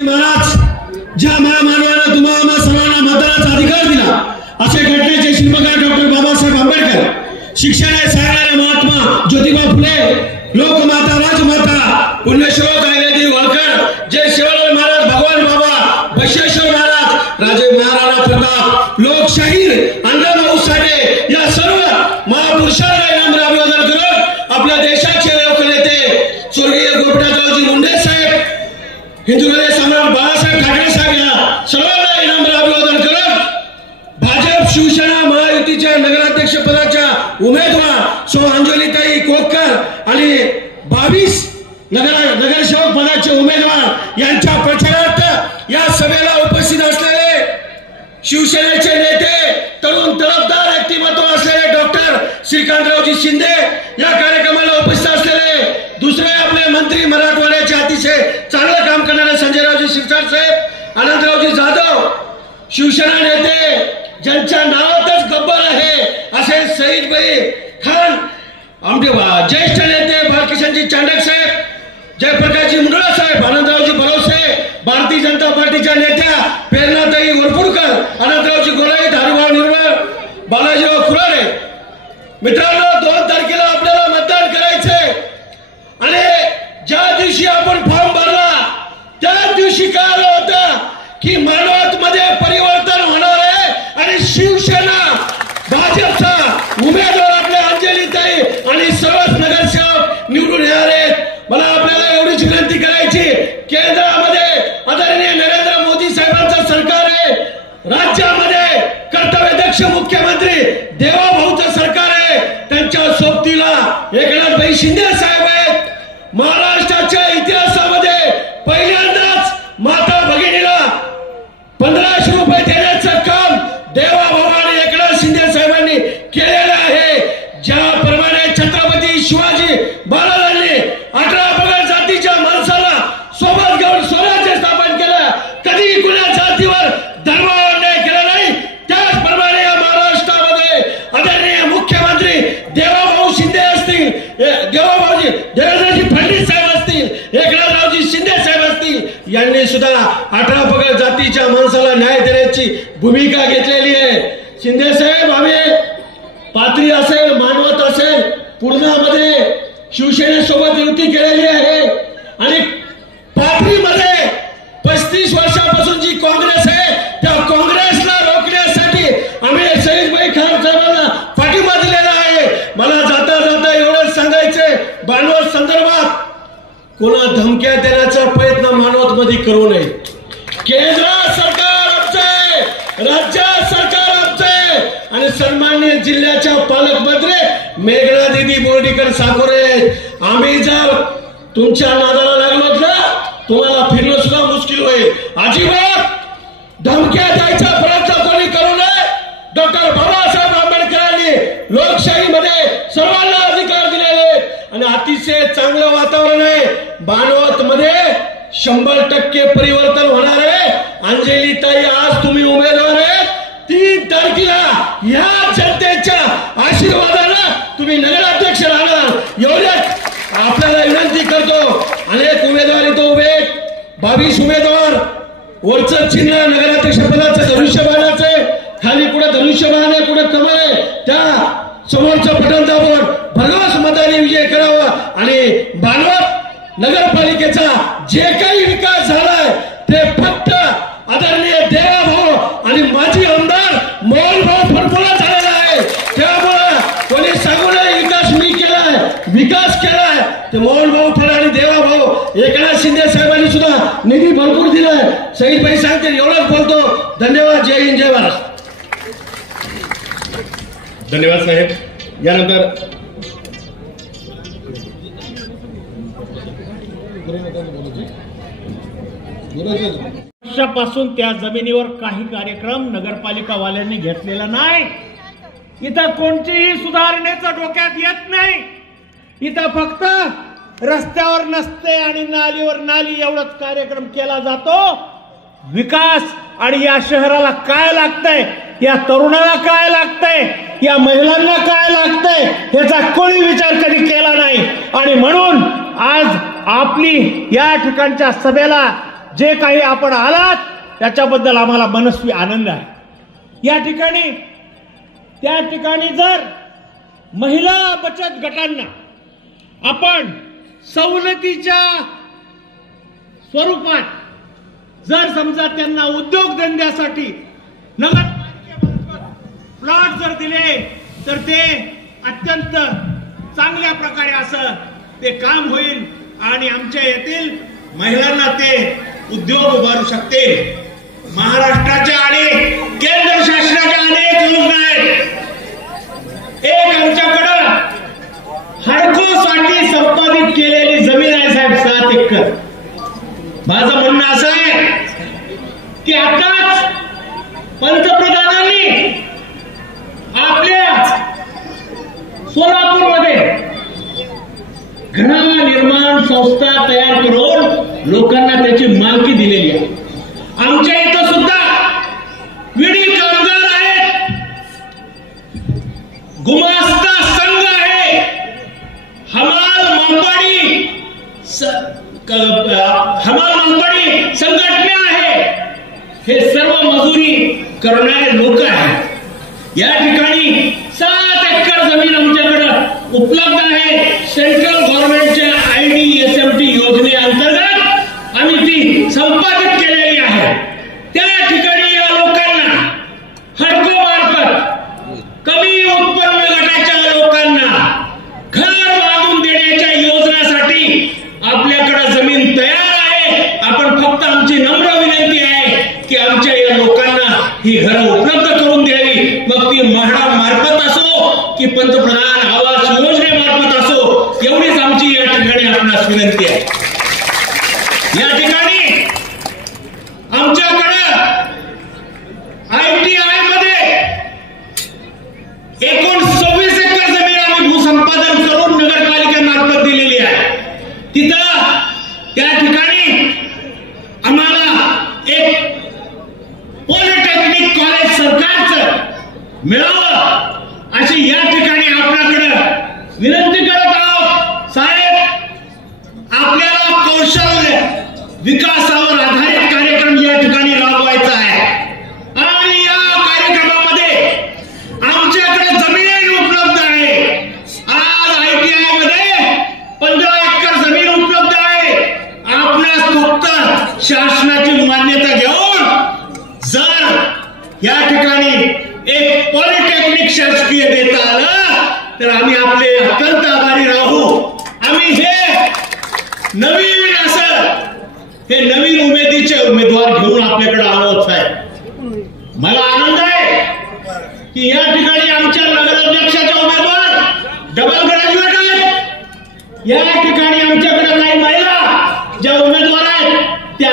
महाराज ज्या महामानवाला तुम्हाला सर्वांना मतदानाचा अधिकार दिला असे घटनेचे शिल्पकार डॉक्टर बाबासाहेब आंबेडकर, शिक्षणाचे सांगणारे महात्मा ज्योतिबा फुले, लोकमाता राजमाता पुण्यश्लोक अहिल्यादेवी होळकर, जय शिवलाल महाराज, भगवान बाबा बसवेश्वर महाराज, राजे महाराणा प्रताप, लोकशाहीर अण्णाभाऊ साठे या सर्व महापुरुषांना नम्र अभिवादन करत आपल्या देशाचे लोकनेते स्वर्गीय गोपीनाथरावजी मुंडे साहेब, हिंदुत्ववादी सम्राट बाळासाहेब ठाकरे साहेब या सर्वांना नम्र अभिवादन करत भाजप शिवसेना महायुतीच्या नगराध्यक्ष पदाच्या उमेदवार सौ अंजलीताई कोतकर आणि 22 नगरसेवक पदाचे उमेदवार यांच्या प्रचारार्थ या सभेला उपस्थित असलेले शिवसेनेचे नेते, तरुण तडफदार व्यक्तिमत्व असलेले डॉक्टर श्रीकांतरावजी शिंदे, या कार्यक्रमाला उपस्थित असलेले दुसरे आपले मंत्री, मराठवाड्याचे अतिशय चांगलं काम करणारे संजयरावजी शिरसाट साहेब, अनंतरावजी जाधव, शिवसेना नेते ज्यांच्या नावातच गब्बर आहे असे सईदभाई खान, आमचे ज्येष्ठ नेते बाळकिशनजी चांडक साहेब, जयप्रकाशजी मुंडळा साहेब, आनंदरावजी भरोसे, भारतीय जनता पार्टीच्या नेत्या प्रेरणाताई वरपुडकर, अनंतरावजी गोलाई, हरिभाऊ निर्मळ, बालाजीराव खुराडे. मित्रांनो, 2 तारखेला आपल्याला मतदान करायचंय आणि ज्या दिवशी आपण फॉर्म भरला त्याच दिवशी काय आलं होतं की मानवतमध्ये परिवर्तन होणार आहे आणि शिवसेना भाजपचा उमेदवार आपल्या अंजलीताई आणि सर्वच नगरसेवक निवडून येणार आहेत. मला आपल्याला एवढीच विनंती करायची, केंद्रामध्ये आदरणीय नरेंद्र मोदी साहेबांचं सरकार आहे, राज्यामध्ये कर्तव्यदक्ष मुख्यमंत्री देवाभाऊचं सरकार आहे, त्यांच्या सोबतीला एकनाथभाई शिंदे साहेब आहेत. महाराष्ट्राच्या इतिहासामध्ये पहिल्यांदाच माता भगिनीला 1500 रुपये देण्याचं काम देवाभाऊ आणि एकनाथ शिंदे साहेबांनी केलेलं आहे. ज्याप्रमाणे छत्रपती शिवाजी महाराजांनी 18 पगड जातीच्या माणसाला सोबत घेऊन स्वराज्य स्थापन केलं, कधी कुणा जातीवर धर्मावर अन्याय केला नाही, त्याचप्रमाणे या महाराष्ट्रामध्ये आदरणीय मुख्यमंत्री देवाभाऊ शिंदे असतील, देवाभाऊजी देवेंद्रजी फडणवीस साहेब असतील, एकनाथरावजी शिंदे साहेब असतील, यांनी सुद्धा 18 पगड जातीच्या माणसाला न्याय देण्याची भूमिका घेतलेली आहे. शिंदे साहेब, आम्ही पाथरी असेल, मानवत असेल, पूर्णामध्ये शिवसेनेसोबत युती केलेली आहे आणि पाथरीमध्ये 35 वर्षापासून जी काँग्रेस आहे त्या काँग्रेसला रोखण्यासाठी आम्ही सईदभाई खान साहेबांना पाठिंबा दिलेला आहे. मला जाता जाता एवढंच सांगायचंय, मानवत संदर्भात कोणा धमक्या देण्याचा प्रयत्न मानवत मध्ये करू नये. केंद्र सरकार आमचं आहे, राज्य सरकार आमचं आहे आणि सन्माननीय जिल्ह्याच्या पालकमंत्री मेघना दीदी बोर्डीकर साकोरे, आम्ही जर तुमच्या नादाला लागलो ना तुम्हाला फिरणं सुद्धा मुश्किल होईल. अजिबात धमक्या द्यायचा प्रयत्न कोणी करू नये. डॉक्टर बाबासाहेब आंबेडकरांनी लोकशाहीमध्ये सर्वांना अधिकार दिलेले आणि अतिशय चांगलं वातावरण आहे. मानवत मध्ये 100% परिवर्तन होणार आहे. अंजलीताई, आज तुम्ही उमेदवार आहेत, 3 तारखेला या जनतेच्या आशीर्वादाने तुम्ही नगराध्यक्ष राहणार. एवढ्याच आपल्याला विनंती करतो. अनेक उमेदवार इथं उभे, 22 उमेदवार, वरचं चिन्ह नगराध्यक्ष पदाचं धनुष्यबाणाचं, खाली कुठे धनुष्यबाण आहे, कुठे कमळ आहे, त्या समोरचं बटन दाबून भरघोस मताने विजय करावा आणि मानवत नगरपालिकेचा जे काही विकास झालाय ते फक्त आदरणीय देवाभाऊ आणि माजी आमदार मोहनभाऊ फडफडा झालेला आहे. त्यामुळे कोणी सांगू नये विकास मी केलाय, विकास केलाय, ते मोहनभाऊ फड आणि देवाभाऊ एकनाथ शिंदे साहेबांनी सुद्धा निधी भरपूर दिलाय. सईदभाई सांगते, एवढंच बोलतो. धन्यवाद. जय हिंद, जय महाराष्ट्र. धन्यवाद साहेब. यानंतर वर्षापासून त्या जमिनीवर काही कार्यक्रम नगरपालिका वाल्यांनी घेतलेला नाही. इथं कोणतीही सुधारणेचं डोक्यात येत नाही. इथं फक्त रस्त्यावर नसते आणि नालीवर नाली एवढाच कार्यक्रम केला जातो. विकास आणि या शहराला काय लागतंय, या तरुणाला काय लागतंय, या महिलांना काय लागतंय याचा कोणी विचार कधी केला नाही. आणि म्हणून आज आपली या ठिकाणच्या सभेला जे काही आपण आलात त्याच्याबद्दल आम्हाला मनस्वी आनंद आहे। त्या ठिकाणी जर महिला बचत गटांना आपण सवलतीच्या स्वरूपात जर समजा त्यांना उद्योगधंद्यासाठी नगरपालिकेमार्फत प्लॉट जर दिले तर ते अत्यंत चांगल्या प्रकारे असं ते काम होईल आणि आमच्या येथील महिलांना ते उद्योग उभारू शकते। महाराष्ट्राच्या आणि केंद्र शासनाच्या अनेक योजना आहेत। एक आमच्याकडं हडकोसाठी संपादित केलेली जमीन आहे साहेब 7 एकर। माझं म्हणणं असं आहे की आताच पंतप्रधानांनी आपल्या सोलापूरमध्ये गृहनिर्माण संस्था तयार करून लोकांना त्याची मालकी दिलेली आहे। आमच्या इथं सुद्धा विडी कामगार आहेत, गुमास्ता संघ आहे, हमाल मालपाडी संघटना आहे। हे सर्व मजुरी करणारे लोक आहेत। या ठिकाणी 7 एकर जमीन आमच्याकडे उपलब्ध आहे। सेंट्रल गव्हर्नमेंटच्या IDSMT योजनेअंतर्गत आम्ही ती संपादित केलेली आहे। त्या ठिकाणी या लोकांना हडको मार्फत कमी उत्पन्न गटाच्या लोकांना घर बांधून देण्याच्या योजनेसाठी आपल्याकडे जमीन तयार आहे। आपण फक्त आमची नम्र विनंती आहे की आमच्या या लोकांना ही घरं उपलब्ध करून द्यावी। मग ती म्हाडा मार्फत असो की पंतप्रधान आवास योजनेमार्फत असो, एवढीच आमची या ठिकाणी आपणास विनंती आहे। या ठिकाणी आमच्याकडे ITI मध्ये एकूण 26 एकर जमीन आम्ही भूसंपादन करून नगरपालिकेमार्फत दिलेली आहे। तिथं त्या ठिकाणी आम्हाला एक पॉलिटेक्निक कॉलेज सरकारचं मिळावं अशी या ठिकाणी आपल्याकडे विनंती करत आहोत। साहेब, आपल्याला कौशल्य विकासावर आधारित कार्यक्रम या ठिकाणी राबवायचा आहे आणि या कार्यक्रमामध्ये आमच्याकडे जमीन उपलब्ध आहे। आज ITI मध्ये 15 एकर जमीन उपलब्ध आहे। आपणास फक्त शासनाची मान्यता घेऊन जर या ठिकाणी एक पॉलिटेक्निक शासकीय देता आलं तर आम्ही आपले अत्यंत आभारी राहू। आम्ही हे नवीन उमेदीचे उमेदवार घेऊन आपल्याकडे आहोत साहेब। मला आनंद आहे की या ठिकाणी आमच्या नगराध्यक्षाच्या उमेदवार डबल ग्रॅज्युएट आहेत। या ठिकाणी आमच्याकडे काही महिला ज्या उमेदवार आहेत त्या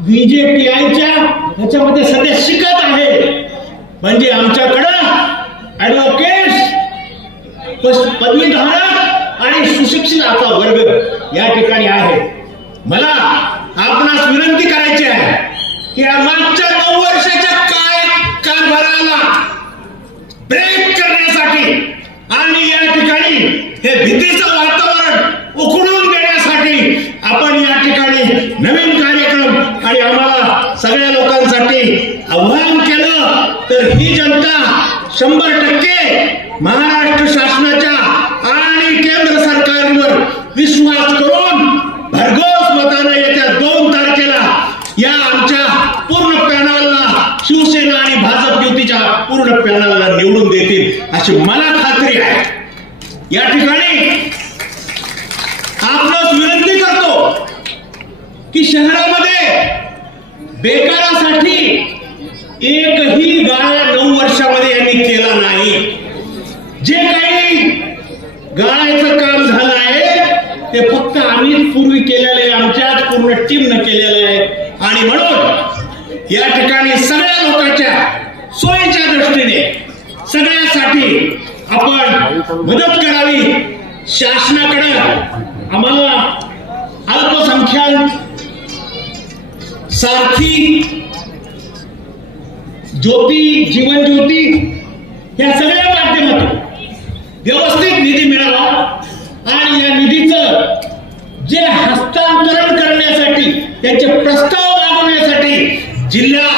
BJPIच्या ह्याच्यामध्ये सध्या शिकत आहे। म्हणजे आमच्याकडं ऍडव्होकेट्स, पदवीधारक आणि सुशिक्षित असा वर्ग या ठिकाणी आहे। मला आपणास विनंती करायची आहे की या मागच्या 9 वर्षाच्या कारभाराला ब्रेक करण्यासाठी आणि या ठिकाणी हे भीतीचं वातावरण उखडून देण्यासाठी आपण या ठिकाणी नवीन कार्यक्रम आणि आम्हाला सगळ्या लोकांसाठी आव्हान केलं तर ही जनता 100% महाराष्ट्र शासनाच्या आणि केंद्र सरकारवर विश्वास करून भरघोस मताने येत्या 2 तारखेला या आमच्या पूर्ण पॅनलला, शिवसेना आणि भाजप युतीच्या पूर्ण पॅनलला निवडून देतील अशी मला खात्री आहे। या ठिकाणी आपणास विनंती करतो की शहरामध्ये बेकारासाठी एकही गाळा 9 वर्षामध्ये यांनी केला नाही। जे काही गाळायचं काम झालं आहे ते फक्त आम्हीच पूर्वी केलेलं आहे, आमच्याच पूर्ण टीमनं केलेलं आहे आणि म्हणून या ठिकाणी सगळ्या लोकांच्या सोयीच्या दृष्टीने सगळ्यासाठी आपण मदत करावी। शासनाकडे आम्हाला अल्पसंख्याक सारथी, ज्योती, जीवन ज्योती या सगळ्या माध्यमातून व्यवस्थित निधी मिळावा आणि या निधीचं जे हस्तांतरण करण्यासाठी त्यांचे प्रस्ताव मागवण्यासाठी जिल्हा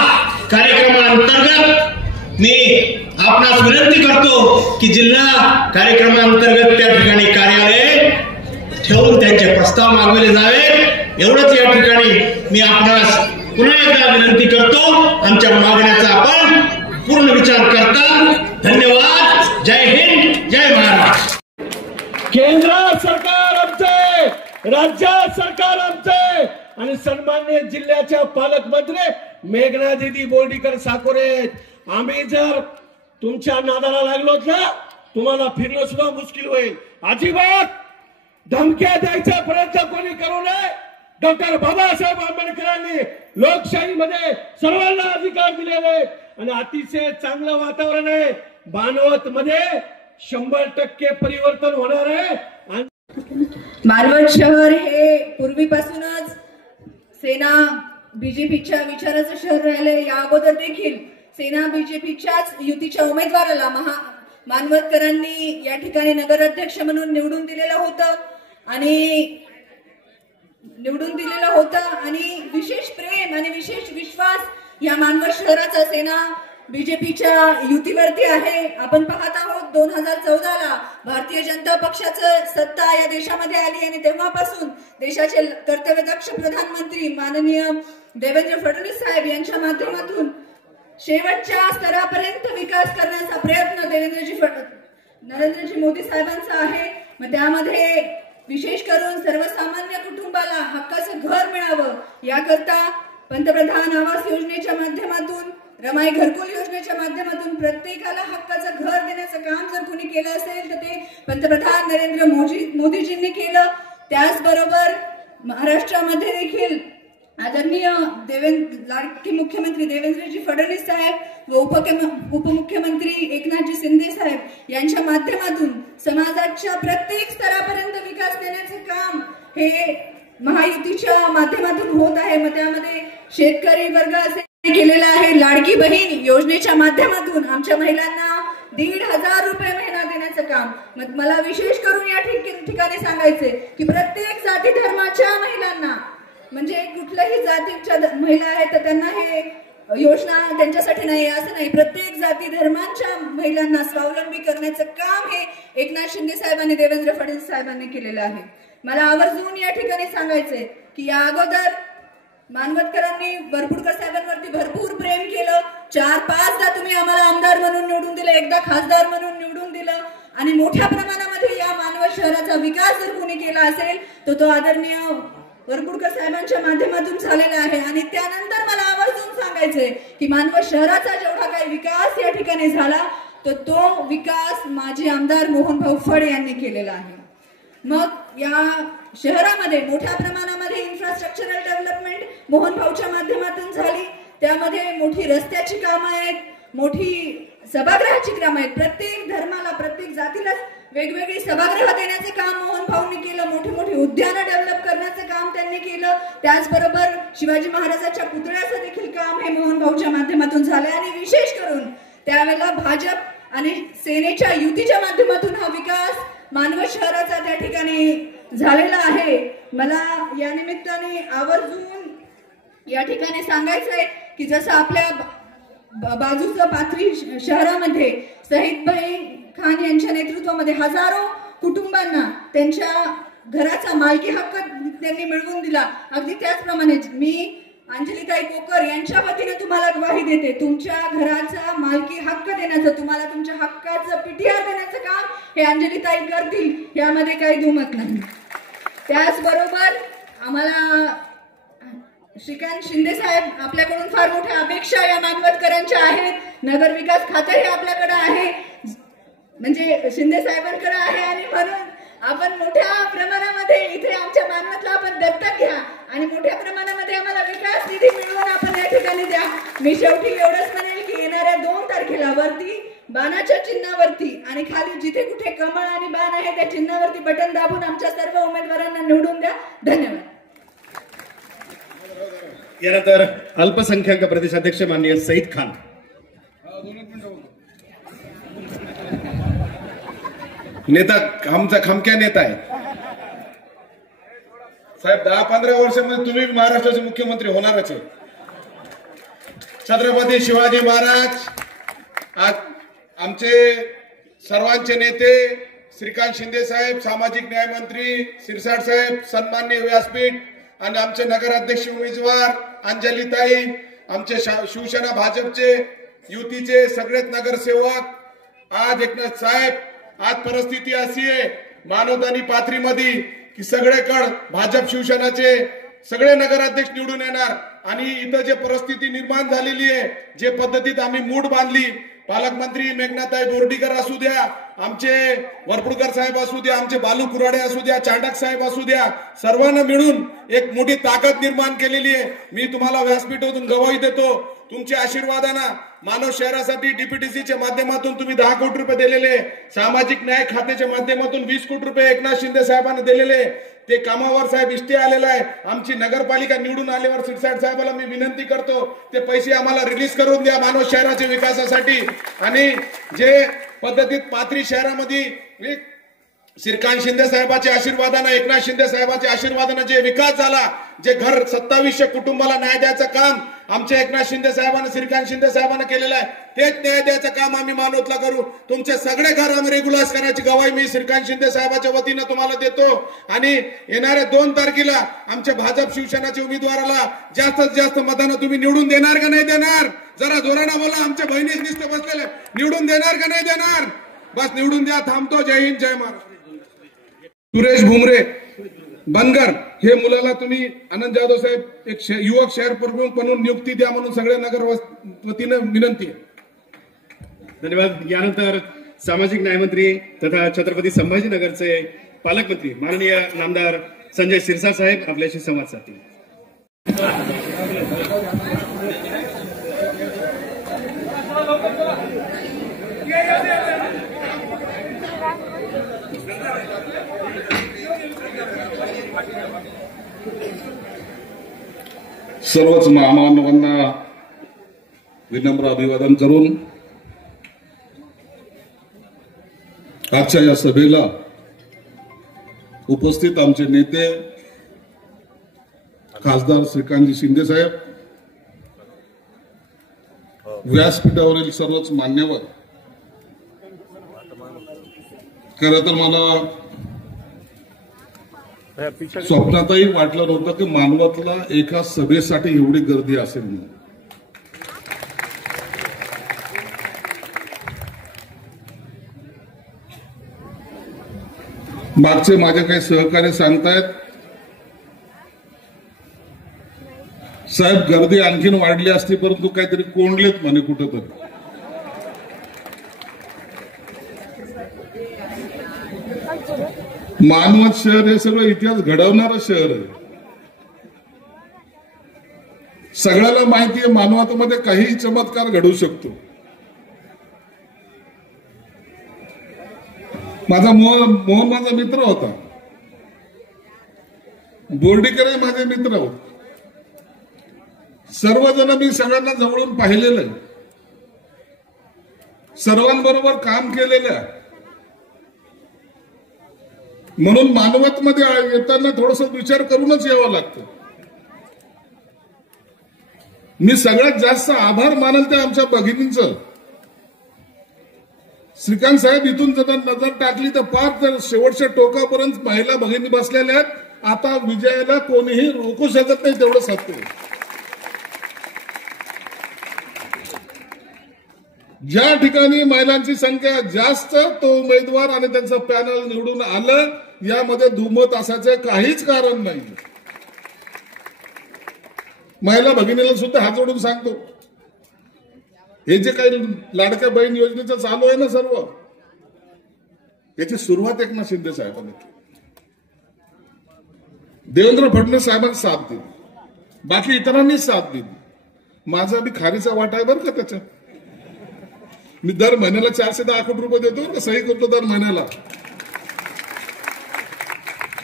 कार्यक्रमांतर्गत मी आपणास विनंती करतो की जिल्हा कार्यक्रमांतर्गत त्या ठिकाणी कार्यालय ठेवून त्यांचे प्रस्ताव मागवले जावे एवढंच या ठिकाणी मी आपणास पुन्हा एकदा विनंती करतो. आमच्या मागण्याचा आपण पूर्ण विचार करता. धन्यवाद. जय हिंद, जय महाराष्ट्र. केंद्र सरकार आमचे, राज्य सरकार आमचे आणि सन्माननीय जिल्ह्याच्या पालकमंत्री मेघना दीदी बोर्डीकर साकोरे, आम्ही जर तुमच्या नादाला लागलो ना तुम्हाला फिरणं सुद्धा मुश्किल होईल. अजिबात धमक्या द्यायचा प्रयत्न कोणी करू नये. डॉक्टर बाबासाहेब आंबेडकरांनी लोकशाहीमध्ये सर्वांना अधिकार दिलेले आणि अतिशय चांगलं वातावरण आहे. मानवत मध्ये 100% परिवर्तन होणार आहे. मानवत शहर हे पूर्वीपासूनच सेना बीजेपीच्या विचाराचं शहर राहिले. या अगोदर देखील सेना बीजेपीच्याच युतीच्या उमेदवाराला मानवतकरांनी या ठिकाणी नगराध्यक्ष म्हणून निवडून दिलेलं होतं आणि विशेष प्रेम आणि विशेष विश्वास या मानवत शहराचा सेना बीजेपीच्या युतीवरती आहे. आपण पाहत आहोत 2014ला भारतीय जनता पक्षाचं सत्ता या देशामध्ये आली आणि तेव्हापासून देशाचे कर्तव्यदक्ष प्रधानमंत्री माननीय देवेंद्र फडणवीस साहेब यांच्या माध्यमातून शेवटच्या स्तरापर्यंत विकास करण्याचा प्रयत्न नरेंद्रजी मोदी साहेबांचा आहे. मग त्यामध्ये विशेष करून सर्वसामान्य कुटुंबाला हक्काचं घर मिळावं याकरता पंतप्रधान आवास योजनेच्या माध्यमातून, रमाई घरकुल योजनेच्या माध्यमातून प्रत्येकाला हक्काचं घर देण्याचं काम जर कोणी केलं असेल तर ते पंतप्रधान नरेंद्र मोदीजींनी केलं. त्याचबरोबर महाराष्ट्रामध्ये देखील आदरणीय लाडके मुख्यमंत्री देवेंद्रजी फडणवीस साहेब व उपमुख्यमंत्री एकनाथजी शिंदे साहेब यांच्या माध्यमातून समाजाच्या प्रत्येक स्तरापर्यंत विकास देण्याचे काम हे महायुतीच्या माध्यमातून होत आहे. मग त्यामध्ये शेतकरी वर्ग असे केलेला आहे. लाडकी बहीण योजनेच्या माध्यमातून आमच्या महिलांना 1,500 रुपये महिना देण्याचं काम. मग मला विशेष करून या ठिकाणी सांगायचे की प्रत्येक जाती धर्माच्या महिलांना, म्हणजे कुठल्याही जातीच्या महिला आहेत तर त्यांना हे योजना त्यांच्यासाठी नाही असं नाही, प्रत्येक जाती धर्मांच्या महिलांना स्वावलंबी करण्याचं काम हे एकनाथ शिंदे साहेब आणि देवेंद्र फडणवीस साहेबांनी केलेलं आहे. मला आवर्जून या ठिकाणी सांगायचंय की या अगोदर मानवतकरांनी वरपुडकर साहेबांवरती भरपूर प्रेम केलं. 4-5दा तुम्ही आम्हाला आमदार म्हणून निवडून दिलं, एकदा खासदार म्हणून निवडून दिलं आणि मोठ्या प्रमाणामध्ये या मानवत शहराचा विकास जर कोणी केला असेल तर तो आदरणीय वरपुडकर साहेबांच्या माध्यमातून झालेला आहे. आणि त्यानंतर मला आवर्जून सांगायचंय की मानवत शहराचा जेवढा काही विकास या ठिकाणी झाला तर तो विकास माजी आमदार मोहनभाऊ फड यांनी केलेला आहे. मग या शहरामध्ये मोठ्या प्रमाणामध्ये इन्फ्रास्ट्रक्चरल डेव्हलपमेंट मोहनभाऊच्या माध्यमातून झाली. त्यामध्ये मोठी रस्त्याची कामं आहेत, मोठी सभागृहाची कामं आहेत. प्रत्येक धर्माला, प्रत्येक जातीला वेगवेगळी सभागृह देण्याचं काम मोहनभाऊंनी केलं. मोठी मोठी उद्यानं डेव्हलप करण्याचं काम त्यांनी केलं. त्याचबरोबर शिवाजी महाराजांच्या पुतळ्याचं देखील काम हे मोहनभाऊच्या माध्यमातून झालं. आणि विशेष करून त्यावेळेला भाजप आणि सेनेच्या युतीच्या माध्यमातून हा विकास मानवत शहराचा त्या ठिकाणी झालेला आहे. मला या निमित्ताने आवर्जून या ठिकाणी सांगायचंय की जसं आपल्या बाजूच्या पाथरी शहरामध्ये शहीदभाई खान यांच्या नेतृत्वामध्ये हजारो कुटुंबांना त्यांच्या घराचा मालकी हक्क त्यांनी मिळवून दिला, अगदी त्याचप्रमाणे मी अंजलीताई कोकर यांच्या वतीने तुम्हाला ग्वाही देते, तुमच्या घराचा मालकी हक्क देण्याचं, तुम्हाला तुमच्या हक्काचं पीटीआर देण्याचं काम हे अंजलीताई करतील, यामध्ये काही दुमत नाही. त्याचबरोबर आम्हाला श्रीकांत शिंदे साहेब आपल्याकडून फार मोठ्या अपेक्षा या मानवतकरांच्या आहेत. नगर विकास खातं हे आपल्याकडे आहे, म्हणजे शिंदे साहेबांकडे आहे आणि म्हणून आपण मोठ्या प्रमाणामध्ये इथे आमच्या मानवतला आपण दत्तक घ्या आणि मोठ्या प्रमाणामध्ये आम्हाला विकास निधी मिळवून आपण या ठिकाणी द्या. मी शेवटी एवढंच म्हणेल की येणाऱ्या 2 तारखेला वरती बाणाच्या चिन्हावरती आणि खाली जिथे कुठे कमळ आणि बाण आहे त्या चिन्हावरती बटन दाबून आमच्या सर्व उमेदवारांना निवडून द्या. धन्यवाद. यानंतर अल्पसंख्याक प्रदेशाध्यक्ष माननीय सईद खान. नेता आमचा खमक्या नेता आहे साहेब 10-15 वर्षामध्ये तुम्ही महाराष्ट्राचे मुख्यमंत्री होणारच आहे. छत्रपती शिवाजी महाराज आज आमचे सर्वांचे नेते श्रीकांत शिंदे साहेब, सामाजिक न्याय मंत्री शिरसाट साहेब, सन्माननीय व्यासपीठ आणि आमचे नगराध्यक्ष उमेदवार अंजलीताई, आमचे शिवसेना भाजपचे युतीचे सगळेच नगरसेवक, आज एकनाथ साहेब, आज परिस्थिती अशी आहे मानवतानी पाथरीमध्ये की सगळेकडे भाजप शिवसेनाचे सगळे नगराध्यक्ष निवडून येणार आणि इथं जे परिस्थिती निर्माण झालेली आहे, जे पद्धतीत आम्ही मूड बांधली, पालकमंत्री मेघनाताई बोर्डीकर असू द्या, आमचे वरपुडकर साहेब असू द्या, आमचे बालू कुराडे असू द्या, चांडक साहेब असू द्या, सर्वांना मिळून एक मोठी ताकद निर्माण केलेली आहे. मी तुम्हाला व्यासपीठातून गवाही देतो, तुमच्या आशीर्वादानं मानव शहरासाठी डीपीटीसीच्या माध्यमातून तुम्ही 10 कोटी रुपये दिलेले, सामाजिक न्याय खात्याच्या माध्यमातून 20 कोटी रुपये एकनाथ शिंदे साहेबांना दिलेले, ते कामावर साहेब इष्टे आलेला आहे. आमची नगरपालिका निवडून आल्यावर शिरसाट साहेबाला मी विनंती करतो ते पैसे आम्हाला रिलीज करून द्या मानव शहराच्या विकासासाठी. आणि जे पद्धतीत पाथरी शहरामध्ये श्रीकांत शिंदे साहेबांच्या आशीर्वादानं, एकनाथ शिंदे साहेबांच्या आशीर्वादानं जे विकास झाला, जे घर 2700 कुटुंबाला न्याय द्यायचं काम आमच्या एकनाथ शिंदे साहेबांना, श्रीकांत शिंदे साहेबांना केलेलं आहे, तेच न्याय द्यायचं काम आम्ही मानवतला करू. तुमचे सगळे घर आम्ही रेग्युलाइज करण्याची गवाही मी श्रीकांत शिंदे साहेबांच्या वतीनं तुम्हाला देतो. आणि येणाऱ्या 2 तारखेला आमच्या भाजप शिवसेनाच्या उमेदवाराला जास्तीत जास्त मतानं तुम्ही निवडून देणार का नाही देणार? जरा जोरानं बोला. आमच्या बहिणी नुसते बसलेले, निवडून देणार का नाही देणार? बस निवडून द्या. थांबतो. जय हिंद, जय महाराष्ट्र. सुरेश भुमरे बनगर हे मुलाला तुम्ही आनंद जाधव साहेब एक युवक शहर प्रमुख म्हणून नियुक्ती द्या म्हणून सगळ्या नगर वतीनं विनंती आहे. धन्यवाद. यानंतर सामाजिक न्यायमंत्री तथा छत्रपती संभाजीनगरचे पालकमंत्री माननीय नामदार संजय शिरसाट साहेब आपल्याशी संवाद साधतील. सर्वच महामानवांना विनम्र अभिवादन करून आजच्या या सभेला उपस्थित आमचे नेते खासदार श्रीकांतजी शिंदे साहेब, व्यासपीठावरील सर्वच मान्यवर, खरं तर मला स्वप्नातही वाटलं नव्हतं की मानवतला एका सभेसाठी एवढी गर्दी असेल म्हणून. मागचे माझे काही सहकारी सांगतायत साहेब गर्दी आणखीन वाढली असती परंतु काहीतरी कोंडलेत म्हणे कुठंतरी. मानवत शहर हे सगळं इतिहास घडवणारं शहर आहे. सगळ्याला माहिती आहे मानवतामध्ये काहीही चमत्कार घडू शकतो. मोहन माझा मित्र होता, बोर्डीकरही माझे मित्र होते. सर्वजण मी सगळ्यांना जवळून पाहिलेलं आहे, सर्वांबरोबर काम केलेलं आहे. म्हणून मानवतमध्ये येताना थोडस विचार करूनच यावं लागतं. मी सगळ्यात जास्त आभार मानल ते आमच्या भगिनींचं. श्रीकांत साहेब इथून जर नजर टाकली तर फार शेवटच्या टोकापर्यंत महिला भगिनी बसलेल्या आहेत. आता विजयाला कोणीही रोखू शकत नाही, तेवढं सत्य. ज्या ठिकाणी महिलांची संख्या जास्त तो उमेदवार आणि त्यांचं पॅनल निवडून आलं, यामध्ये दुमत असायचं काहीच कारण नाही. महिला भगिनीला सुद्धा हात जोडून सांगतो, हे जे काही लाडक्या बहीण योजनेचं चालू आहे ना सर्व, याची सुरुवात एकनाथ शिंदे साहेबांनी केली. देवेंद्र फडणवीस साहेबांनी साथ दिली, बाकी इतरांनी साथ दिली. माझा बी खारीचा वाटा आहे बरं का त्याच्यात. मी दर महिन्याला 410 कोटी रुपये देतो, सही करतो दर महिन्याला.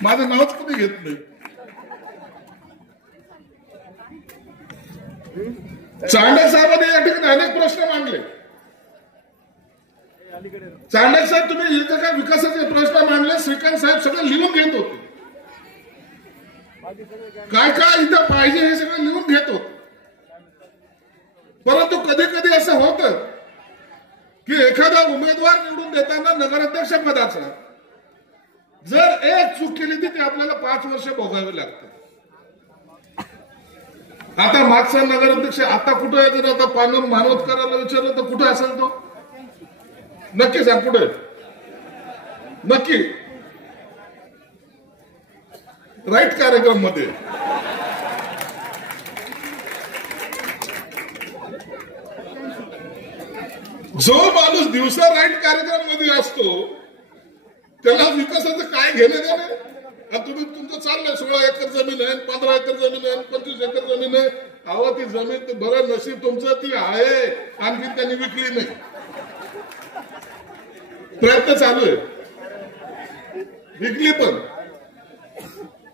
माझं नावच कधी घेत नाही. चांडक साहेबांनी या ठिकाणी अनेक प्रश्न मांडले. चांडक साहेब तुम्ही इथे काय विकासाचे प्रश्न मांडले, श्रीकांत साहेब सगळं लिहून घेत होते. काय काय इथं पाहिजे हे सगळं लिहून घेतो. परंतु कधी कधी असं होतं की एखादा उमेदवार निवडून देताना नगराध्यक्ष पदाचा जर एक चूक केली ती ते आपल्याला 5 वर्ष भोगावे लागते. आता मागचा नगराध्यक्ष आता कुठे आहे? जर आता मानवतकरांना विचारलं तर कुठे असेल तो? नक्की सांग कुठे? नक्की राईट कार्यक्रम मध्ये. जो माणूस दिवसा राईट कार्यक्रम मध्ये असतो त्याला विकासाचं काय घेणं देणं? तुम्ही तुमचं चाललंय 16 एकर जमीन आहे, 15 एकर जमीन आहे, 25 एकर जमीन आहे. अहो ती जमीन बरं नशीब तुमचं ती आहे, आणखी त्यांनी विकली नाही. प्रयत्न चालू आहे, विकली पण.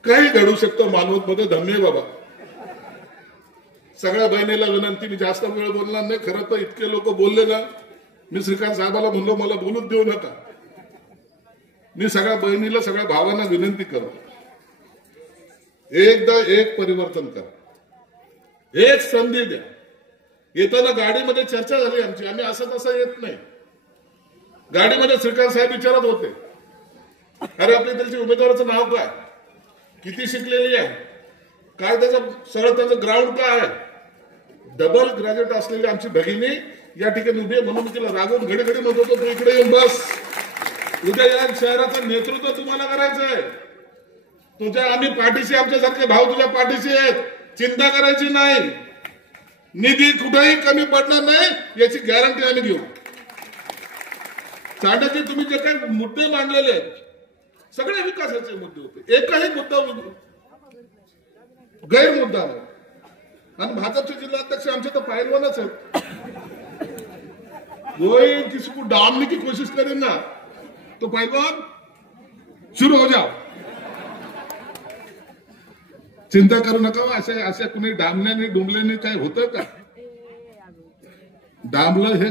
काही घडू शकतं मानवत मध्ये. धन्य बाबा. सगळ्या बहिणीला विनंती, मी जास्त वेळ बोलणार नाही. खरं तर इतके लोक बोलले ना, मी श्रीकांत साहेबाला म्हणलो मला बोलूच देऊ नका. मी सगळ्या बहिणीला सगळ्या भावांना विनंती करतो, एकदा एक परिवर्तन करा, एक संधी द्या. येताना गाडीमध्ये चर्चा झाली आमची, आम्ही असं तसं येत नाही. गाडीमध्ये श्रीकांत साहेब विचारत होते, अरे आपल्या इथलच्या उमेदवाराचं नाव काय, किती शिकलेली आहे, काय त्याचं सरळ त्याचं ग्राउंड काय आहे. डबल ग्रॅज्युएट असलेली आमची भगिनी या ठिकाणी उभी आहे. म्हणून तिला रागवून घडी घडी म्हणत होतो, तू इकडे येऊन बस. उद्या या शहराचं नेतृत्व तुम्हाला करायचंय. तुझ्या आम्ही पाठीशी, आमच्यासारखे भाऊ तुझ्या पाठीशी आहेत, चिंता करायची नाही. निधी कुठेही कमी पडणार नाही याची गॅरंटी आम्ही घेऊ. साडेचे तुम्ही जे काही मुद्दे मांडलेले आहेत सगळे विकासाचे मुद्दे होते, एकही मुद्दा गैरमुद्दा नाही. आणि भाजपचे जिल्हाध्यक्ष आमचे तर पहिलवानच आहेत. कोई किसी को डालने की कोशिश करेगा तो पहलवान शुरू हो जाओ. चिंता करू नका. असे कुणी डांबल्याने डुंबल्याने काय होतं का? डांबलं हे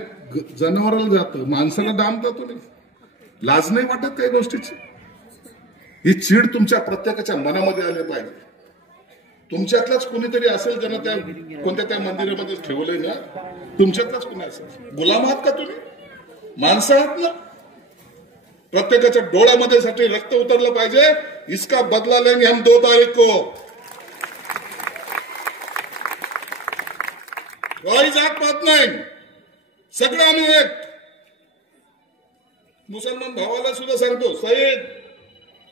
जनावराला जातं, माणसाला डांबता तुम्ही. लाज नाही वाटत काही गोष्टीची? ही चीड तुमच्या प्रत्येकाच्या मनामध्ये आली पाहिजे. तुमच्यातलाच कुणीतरी असेल ज्यांना त्या कोणत्या त्या मंदिरामध्ये ठेवलंय ना, तुमच्यातलाच कुणी असेल. गुलाम आहात का तुम्ही? माणसं आहात ना. प्रत्येकाच्या डोळ्यामध्ये साठी रक्त उतरलं पाहिजे. इसका बदला लेंगे हम 2 तारीख को. कोई जात पात नाही, सगळे आम्ही एक. मुसलमान भावाला सुद्धा सांगतो, सईद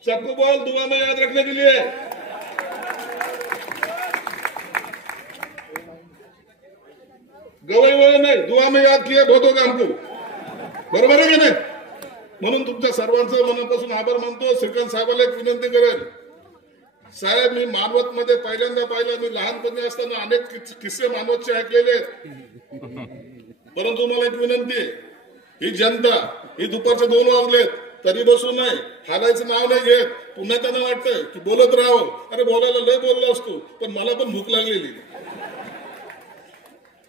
सबको बोल दुआ में याद रखने के लिए. गवई वय नाही, दुआ में याद किया बहुत होगा हमको. बरोबर आहे की नाही? म्हणून तुमच्या सर्वांचं मनापासून आभार मानतो. श्रीकांत साहेबाला एक विनंती करेल, साहेब मी मानवत मध्ये पहिल्यांदा पाहिलं. मी लहानपणी असताना अनेक किस्से मानवतचे ऐकलेले आहेत. परंतु मला एक विनंती आहे, ही जनता ही दुपारचे 2 वाजलेत तरी बसू नये, हालायचं नाव नाही घेत. पुन्हा त्यांना वाटतं की बोलत राहावं. अरे बोलायला लय बोललो असतो, पण मला पण भूक लागलेली.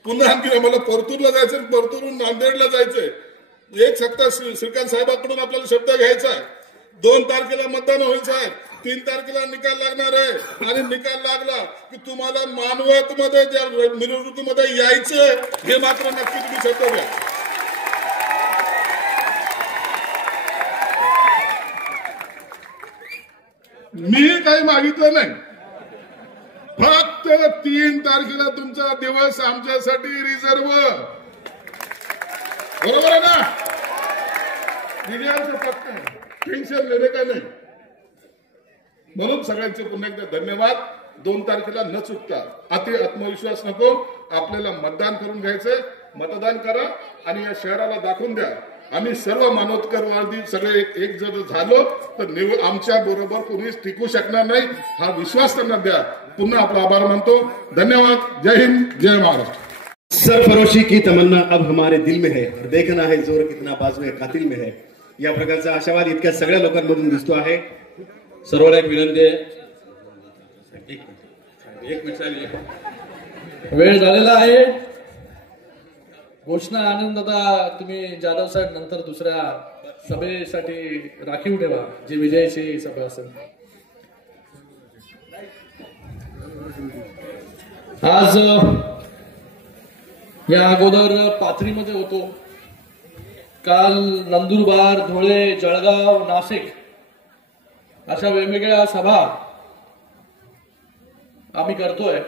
पुन्हा आणखी मला परतूरला जायचं, परतूरून नांदेडला जायचंय. एक सप्ताह श्रीकांत साहेबांकडून आपल्याला शब्द घ्यायचा आहे. 2 तारखेला मतदान होईल साहेब, 3 तारखेला निकाल लागणार आहे. आणि निकाल लागला की तुम्हाला मानवत मध्ये निवडणुकीमध्ये यायचं हे मात्र नक्की तुम्ही शब्द घ्या. मी काही मागितलं नाही, फक्त 3 तारखेला तुमचा दिवस आमच्यासाठी रिझर्व. बरोबर आहे ना? फक्त टेन्शन लेणे का नाही. म्हणून सगळ्यांचे पुन्हा एकदा धन्यवाद. 2 तारखेला न चुकता, अति आत्मविश्वास नको, आपल्याला मतदान करून घ्यायचंय. मतदान करा आणि या शहराला दाखवून द्या आम्ही सर्व मानवतकरवादी सगळे एक जर झालो तर आमच्या बरोबर कोणीच टिकू शकणार नाही. हा विश्वास त्यांना द्या. पुन्हा आपला आभार मानतो. धन्यवाद. जय हिंद, जय महाराष्ट्र. सरफरोशी की तमन्ना अब हमारे दिल में है और देखना है जोर कितना बाजू कातिल में है. या प्रकारचा आशावाद इतक्या सगळ्या लोकांमधून दिसतो आहे. सर्वांना एक विनंती आहे, एक मिनिट, वेळ झालेला आहे. घोषणा आनंद आता तुम्ही जाधव साहेब नंतर दुसऱ्या सभेसाठी राखीव ठेवा, जी विजयाची सभा असेल. आज या अगोदर पाथरीमध्ये होतो, काल नंदुरबार, धुळे, जळगाव, नाशिक अशा वेगवेगळ्या सभा आम्ही करतोय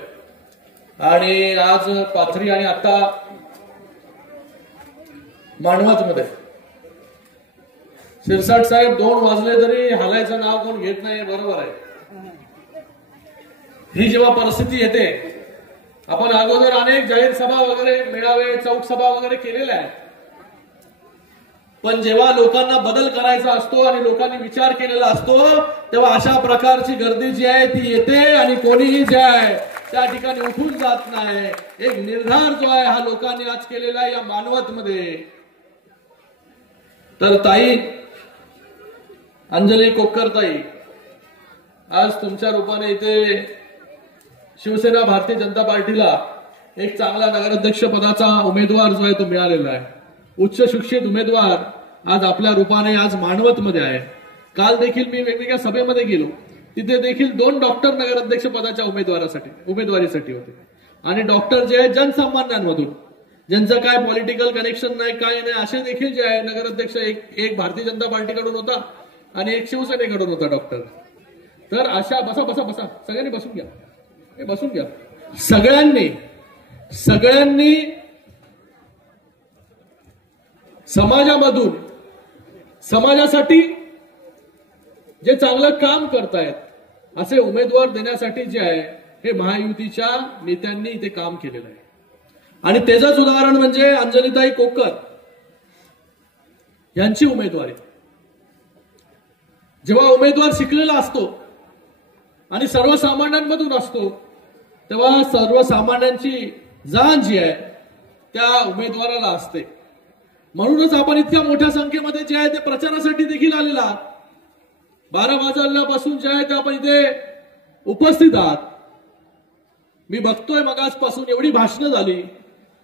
आणि आज पाथरी आणि आता मानवतमध्ये. शिरसाट साहेब 2 वाजले तरी हालायचं नाव कोण घेत नाही, बरोबर आहे. ही जेव्हा परिस्थिती येते, आपण अगोदर अनेक जाहीर सभा वगैरे, मेळावे, चौक सभा वगैरे केलेल्या आहेत, पण जेव्हा लोकांना बदल करायचा असतो आणि लोकांनी विचार केलेला असतो तेव्हा अशा प्रकारची गर्दी जी आहे ती येते आणि कोणीही जे आहे त्या ठिकाणी उठून जात नाही. एक निर्धार जो आहे हा लोकांनी आज केलेला आहे या मानवतमध्ये. तर ताई अंजली कोक्कर ताई, आज तुमच्या रूपाने इथे शिवसेना भारतीय जनता पार्टीला एक चांगला नगराध्यक्ष पदाचा उमेदवार जो आहे तो मिळालेला आहे. उच्च शिक्षित उमेदवार आज आपल्या रूपाने आज मानवतमध्ये आहे. काल देखील मी वेगवेगळ्या सभेमध्ये गेलो, तिथे देखील 2 डॉक्टर नगराध्यक्ष पदाच्या उमेदवारीसाठी होते आणि डॉक्टर जे आहेत जनसामान्यांमधून, ज्यांचं काय पॉलिटिकल कनेक्शन नाही, काय नाही, असे देखील जे आहे नगराध्यक्ष एक भारतीय जनता पार्टीकडून होता आणि एक शिवसेनेकडून होता डॉक्टर. तर अशा बसा बसा बसा सगळ्यांनी बसून घ्या, बसून घ्या. सगळ्यांनी समाजामधून समाजासाठी जे चांगलं काम करतायत असे उमेदवार देण्यासाठी जे आहे हे महायुतीच्या नेत्यांनी इथे काम केलेलं आहे. आणि त्याचंच उदाहरण म्हणजे अंजलीताई कोक्कर यांची उमेदवारी. जेव्हा उमेदवार शिकलेला असतो आणि सर्वसामान्यांमधून असतो तेव्हा सर्वसामान्यांची जाण जी आहे त्या उमेदवाराला असते. म्हणूनच आपण इतक्या मोठ्या संख्येमध्ये जे आहे ते प्रचारासाठी देखील आलेला 12 वाजल्यापासून जे आहे ते आपण इथे उपस्थित आहात. मी बघतोय मगाचपासून एवढी भाषणं झाली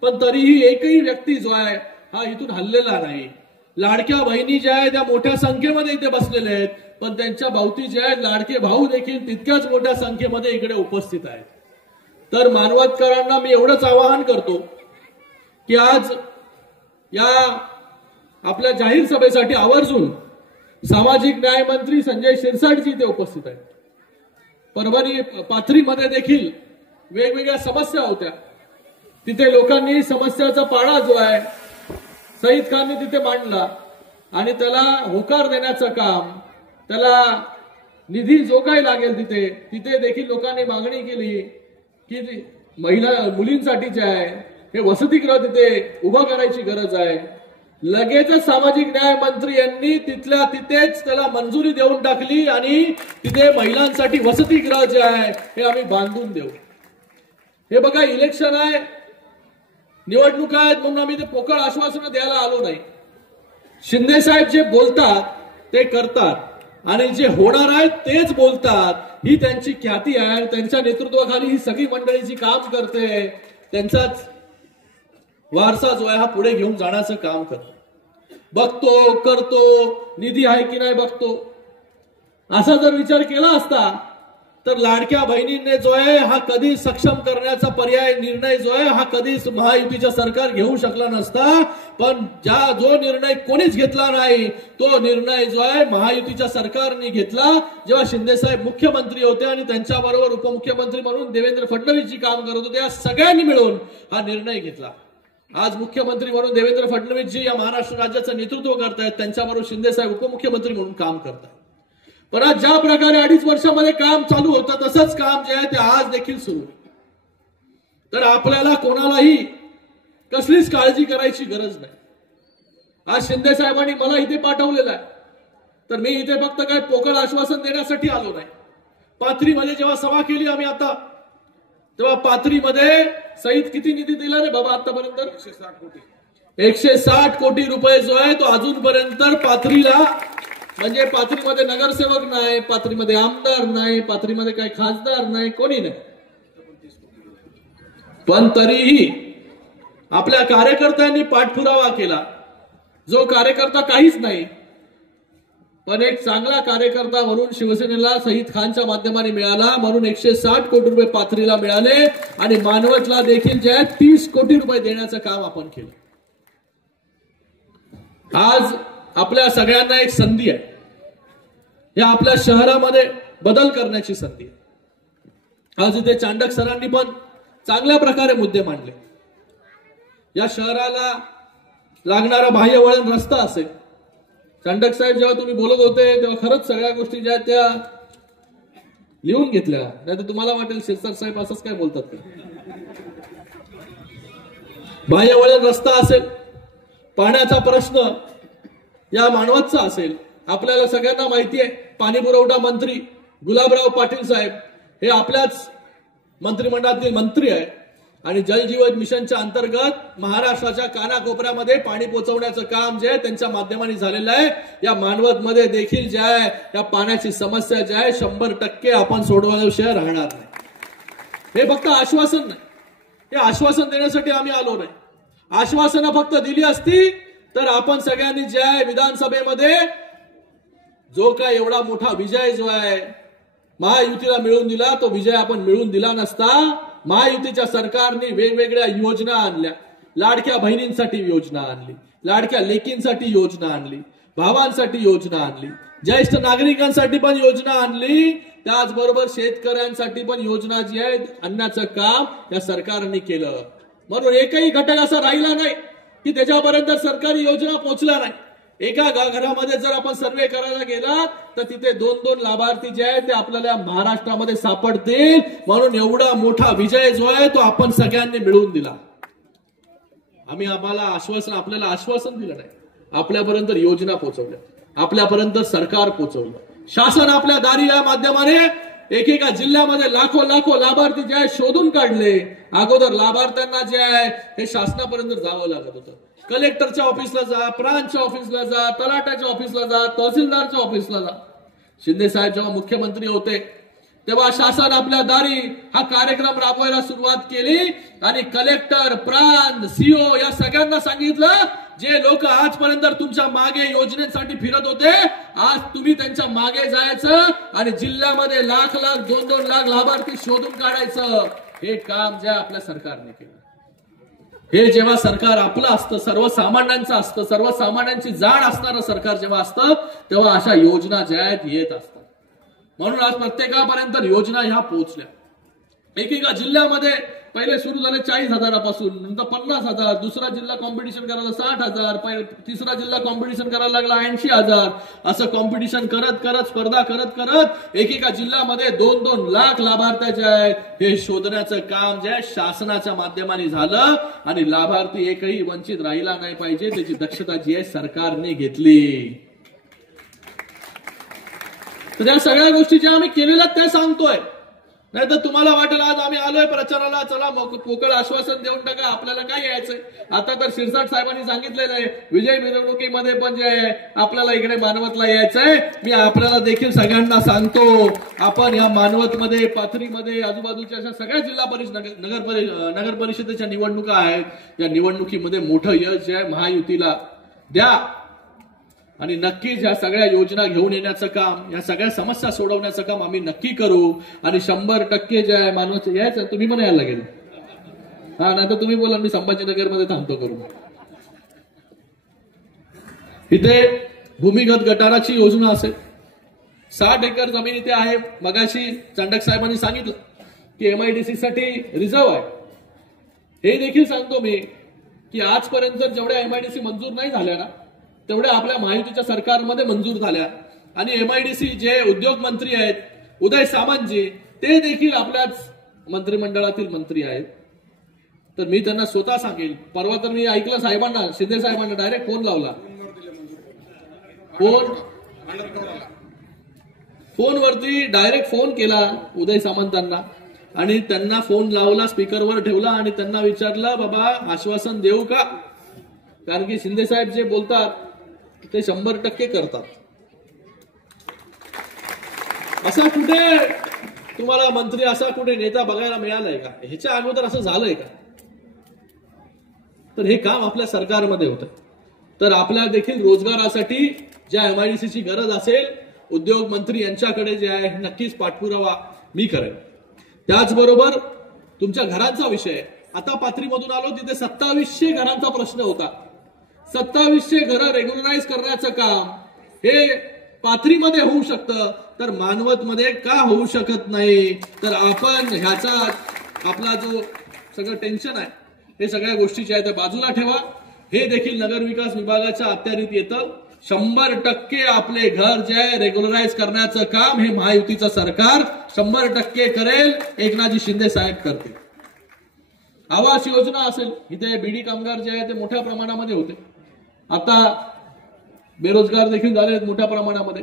पण तरीही एकही व्यक्ती जो आहे हा इथून हललेला नाही. लाडक्या बहिणी ज्या आहेत त्या मोठ्या संख्येमध्ये इथे बसलेल्या आहेत, पण त्यांच्या भोवती जे आहेत लाडके भाऊ देखील तितक्याच मोठ्या संख्येमध्ये इकडे उपस्थित आहेत. तर मानवतकरांना मी एवढंच आवाहन करतो की आज या आपल्या जाहीर सभेसाठी आवर्जून सामाजिक न्याय मंत्री संजय शिरसाटजी इथे उपस्थित आहेत. परभणी पाथरीमध्ये देखील वेगवेगळ्या समस्या होत्या, तिथे लोकांनी समस्याचा पाडा जो आहे सईद खानने तिथे मांडला आणि त्याला होकार देण्याचं काम, त्याला निधी जो काही लागेल तिथे देखील लोकांनी मागणी केली की मुलींसाठी जे आहे हे वसतिगृह तिथे उभं करायची गरज आहे. लगेचच सामाजिक न्याय मंत्री यांनी तिथल्या तिथेच त्याला मंजुरी देऊन टाकली आणि तिथे महिलांसाठी वसतिगृह जे आहे हे आम्ही बांधून देऊ. हे बघा, इलेक्शन आहे, निवडणुका आहेत म्हणून आम्ही ते पोकळ आश्वासनं द्यायला आलो नाही. शिंदे साहेब जे बोलतात ते करतात आणि जे होणार आहेत तेच बोलतात. ही त्यांची ख्याती आहे. त्यांच्या नेतृत्वाखाली ही सगळी मंडळी जी काम करते त्यांचाच वारसा जो आहे हा पुढे घेऊन जाण्याचं काम करतो. बघतो, करतो, निधी आहे की नाही बघतो. असा जर विचार केला असता तर लाडक्या बहिणींनी जो आहे हा कधी सक्षम करण्याचा पर्याय निर्णय जो आहे हा कधीच महायुतीचं सरकार घेऊ शकला नसता. पण जो निर्णय कोणीच घेतला नाही तो निर्णय जो आहे महायुतीच्या सरकारने घेतला. जेव्हा शिंदे साहेब मुख्यमंत्री होते आणि त्यांच्याबरोबर उपमुख्यमंत्री म्हणून देवेंद्र फडणवीसजी काम करत होते, या सगळ्यांनी मिळून हा निर्णय घेतला. आज मुख्यमंत्री म्हणून देवेंद्र फडणवीसजी या महाराष्ट्र राज्याचं नेतृत्व करतायत, त्यांच्याबरोबर शिंदे साहेब उपमुख्यमंत्री म्हणून काम करतायत. पण आज ज्या प्रकारे 2.5 वर्षामध्ये काम चालू होतं तसंच काम जे आहे ते आज देखील सुरू आहे. तर आपल्याला कोणालाही कसलीच काळजी करायची गरज नाही. आज शिंदे साहेबांनी मला इथे पाठवलेलं आहे, तर मी इथे फक्त काय पोकळ आश्वासन देण्यासाठी आलो नाही. पाथरीमध्ये जेव्हा सभा केली आम्ही आता, तेव्हा पाथरीमध्ये सईद किती निधी दिला रे बाबा आतापर्यंत? 160 कोटी. 160 कोटी रुपये जो आहे तो अजूनपर्यंत पाथरीला, म्हणजे पाथरीमध्ये नगरसेवक नाही, पाथरीमध्ये आमदार नाही, पाथरीमध्ये काही खासदार नाही, कोणी नाही. पण तरीही आपल्या कार्यकर्त्यांनी पाठपुरावा केला. जो कार्यकर्ता काहीच नाही पण एक चांगला कार्यकर्ता म्हणून शिवसेनेला शहीद खानच्या माध्यमाने मिळाला, म्हणून 160 कोटी रुपये पाथरीला मिळाले आणि मानवतला देखील जे 30 कोटी रुपये देण्याचं काम आपण केलं. आज आपल्या सगळ्यांना एक संधी आहे, या आपल्या शहरामध्ये बदल करण्याची संधी आहे. आज इथे चांडक सरांनी पण चांगल्या प्रकारे मुद्दे मांडले. या शहराला लागणारा बाह्य वळण रस्ता असेल. चांडक साहेब जेव्हा तुम्ही बोलत होते तेव्हा खरंच सगळ्या गोष्टी ज्या त्या लिहून घेतल्या, नाही तर तुम्हाला वाटेल शिरसाट साहेब असंच काय बोलतात का. बाह्य वळण रस्ता असेल, पाण्याचा प्रश्न या मानवतचा असेल. आपल्याला सगळ्यांना माहिती आहे पाणी पुरवठा मंत्री गुलाबराव पाटील साहेब हे आपल्याच मंत्रिमंडळातील मंत्री आहे आणि जल जीवन मिशनच्या अंतर्गत महाराष्ट्राच्या कानाकोपऱ्यामध्ये पाणी पोहोचवण्याचं काम जे आहे त्यांच्या माध्यमाने झालेलं आहे. या मानवत मध्ये देखील जे आहे या पाण्याची समस्या जी आहे 100% आपण सोडवल्याशिवाय राहणार नाही. हे फक्त आश्वासन नाही, हे आश्वासन देण्यासाठी आम्ही आलो नाही. आश्वासनं फक्त दिली असती तर आपण सगळ्यांनी जे आहे विधानसभेमध्ये जो काय एवढा मोठा विजय जो आहे महायुतीला मिळवून दिला, तो विजय आपण मिळवून दिला नसता. महायुतीच्या सरकारने वेगवेगळ्या योजना आणल्या. लाडक्या बहिणींसाठी योजना आणली, लाडक्या लेकींसाठी योजना आणली, भावांसाठी योजना आणली, ज्येष्ठ नागरिकांसाठी पण योजना आणली. त्याचबरोबर शेतकऱ्यांसाठी पण योजना जी आहे आणण्याचं काम या सरकारने केलं. म्हणून एकही घटक असा राहिला नाही की त्याच्यापर्यंत सरकारी योजना पोहोचल्या नाही. एका घरामध्ये जर आपण सर्वे करायला गेला तर तिथे 2-2 लाभार्थी जे आहेत ते आपल्याला महाराष्ट्रामध्ये सापडतील. म्हणून एवढा मोठा विजय जो आहे तो आपण सगळ्यांनी मिळवून दिला. आपल्याला आश्वासन दिलं नाही, आपल्यापर्यंत योजना पोहोचवल्या, आपल्यापर्यंत सरकार पोहोचवलं. शासन आपल्या दारी या माध्यमाने एकेका जिल्ह्यामध्ये लाखो लाभार्थी जे आहे शोधून काढले. अगोदर लाभार्थ्यांना जे आहे हे शासनापर्यंत जावं लागत होतं. कलेक्टरच्या ऑफिसला जा, ब्रांचच्या ऑफिसला जा, तलाट्याच्या ऑफिसला जा, तहसीलदारच्या ऑफिसला जा. शिंदे साहेब जेव्हा मुख्यमंत्री होते तेव्हा शासन आपल्या दारी हा कार्यक्रम राबवायला सुरुवात केली आणि कलेक्टर, प्रांत, सीओ या सगळ्यांना सांगितलं जे लोक आजपर्यंत तुमच्या मागे योजनेसाठी फिरत होते, आज तुम्ही त्यांच्या मागे जायचं आणि जिल्ह्यामध्ये लाख 2-2 लाख लाभार्थी शोधून काढायचं. हे काम जे आपल्या सरकारने केलं. हे जेव्हा सरकार आपलं असतं, सर्वसामान्यांचं असतं, सर्वसामान्यांची जाण असणारं सरकार जेव्हा असतं तेव्हा अशा योजना ज्या आहेत येत असतात. म्हणून आज प्रत्येकापर्यंत योजना ह्या पोहोचल्या. एकेका जिल्ह्यामध्ये पहिले सुरू झाले 40,000पासून, नंतर 50,000, दुसरा जिल्हा कॉम्पिटिशन करायला 60,000, तिसरा जिल्हा कॉम्पिटिशन करायला लागला 80,000. असं कॉम्पिटिशन करत स्पर्धा करत एकेका जिल्ह्यामध्ये 2-2 लाख लाभार्थ्याचे आहेत हे शोधण्याचं काम जे आहे शासनाच्या माध्यमाने झालं आणि लाभार्थी एकही वंचित राहिला नाही पाहिजे त्याची दक्षता जी आहे सरकारने घेतली. तर या सगळ्या गोष्टी ज्या आम्ही केलेल्या त्या सांगतोय. नाही तर तुम्हाला वाटेल आज आम्ही आलोय प्रचाराला, चला पोकळ आश्वासन देऊन टाका, आपल्याला काय यायचंय. आता तर शिरसाट साहेबांनी सांगितलेलं आहे विजय मिरवणुकीमध्ये पण जे आहे आपल्याला इकडे मानवतला यायचंय. मी आपल्याला देखील सगळ्यांना सांगतो आपण या मानवतमध्ये, पाथरीमध्ये, आजूबाजूच्या अशा सगळ्या जिल्हा परिषद नगर परिषदेच्या निवडणुका आहेत. या निवडणुकीमध्ये मोठं यश जे आहे महायुतीला द्या आणि नक्कीच या सगळ्या योजना घेऊन येण्याचं काम, या सगळ्या समस्या सोडवण्याचं काम आम्ही नक्की करू आणि 100% जे आहे मानवाचं यायचं. तुम्ही पण यायला लागेल हा, नाही तर तुम्ही बोला मी संभाजीनगरमध्ये थांबतो करू. इथे भूमिगत गटाराची योजना असेल, 60 एकर जमीन इथे आहे. मगाशी चांडक साहेबांनी सांगितलं की MIDC साठी रिझर्व्ह आहे. हे देखील सांगतो मी की आजपर्यंत जेवढ्या MIDC मंजूर नाही झाल्या ना तेवढ्या आपल्या महायुतीच्या सरकारमध्ये मंजूर झाल्या. आणि MIDC जे उद्योग मंत्री आहेत उदय सामंतजी ते देखील आपल्याच मंत्रिमंडळातील मंत्री आहेत. तर मी त्यांना स्वतः सांगेल, परवा तर मी ऐकलं साहेबांना, शिंदे साहेबांना डायरेक्ट फोन लावला, फोनवरती डायरेक्ट फोन केला उदय सामंतांना आणि त्यांना फोन लावला, स्पीकरवर ठेवला आणि त्यांना विचारलं बाबा आश्वासन देऊ का. कारण की शिंदे साहेब जे बोलतात ते 100% करतात. असा कुठे तुम्हाला मंत्री, असा कुठे नेता बघायला मिळालाय का? ह्याच्या अगोदर असं झालंय का? तर हे काम आपल्या सरकारमध्ये होतं. तर आपल्या देखील रोजगारासाठी ज्या MIDCची गरज असेल उद्योग मंत्री यांच्याकडे जे आहे नक्कीच पाठपुरावा मी करेन. त्याचबरोबर तुमच्या घरांचा विषय, आता पाथरीमधून आलो तिथे 2700 घरांचा प्रश्न होता. 2700 घरं रेग्युलराईज करण्याचं काम हे पाथरीमध्ये होऊ शकतं तर मानवतमध्ये का होऊ शकत नाही? तर आपण ह्याचा आपला जो सगळं टेन्शन आहे हे सगळ्या गोष्टीचे आहे ते बाजूला ठेवा. हे देखील नगर विकास विभागाच्या अखत्यारीत येतं. 100% आपले घर जे आहे रेग्युलराईज करण्याचं काम हे महायुतीचं सरकार 100% करेल. एकनाथजी शिंदे साहेब करतील. आवास योजना असेल, इथे बीडी कामगार जे आहे ते मोठ्या प्रमाणामध्ये होते, आता बेरोजगार देखील झाले आहेत मोठ्या प्रमाणामध्ये.